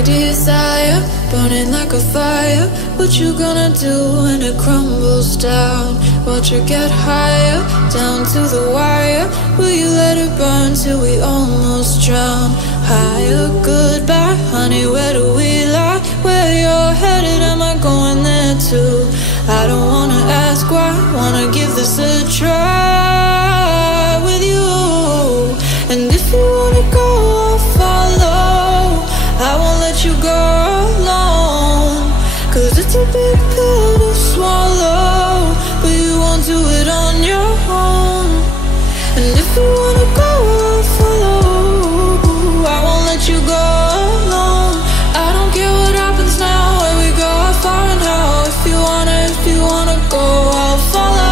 a desire, burning like a fire. What you gonna do when it crumbles down? Watch it get higher, down to the wire. Will you let it burn till we almost drown? Higher, goodbye, honey, where do we lie? Where you're headed, am I going there too? I don't wanna ask why, wanna give this a try with you. And if you wanna go, I'll follow. I won't let you go alone, 'cause it's a big pill to swallow, but you won't do it on your own. And if you wanna go, I'll follow. I won't let you go alone. I don't care what happens now, where we go, how far and how. If you wanna go, I'll follow.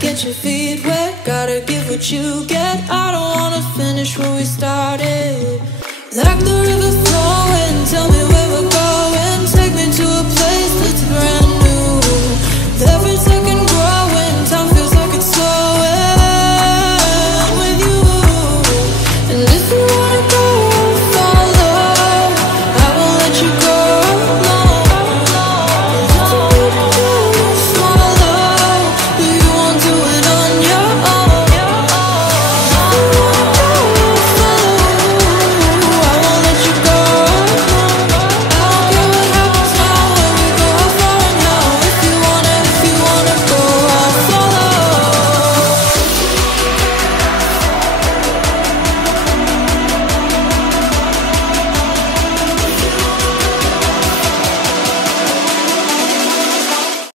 Get your feet wet, gotta give what you get. I don't wanna finish where we started. Like the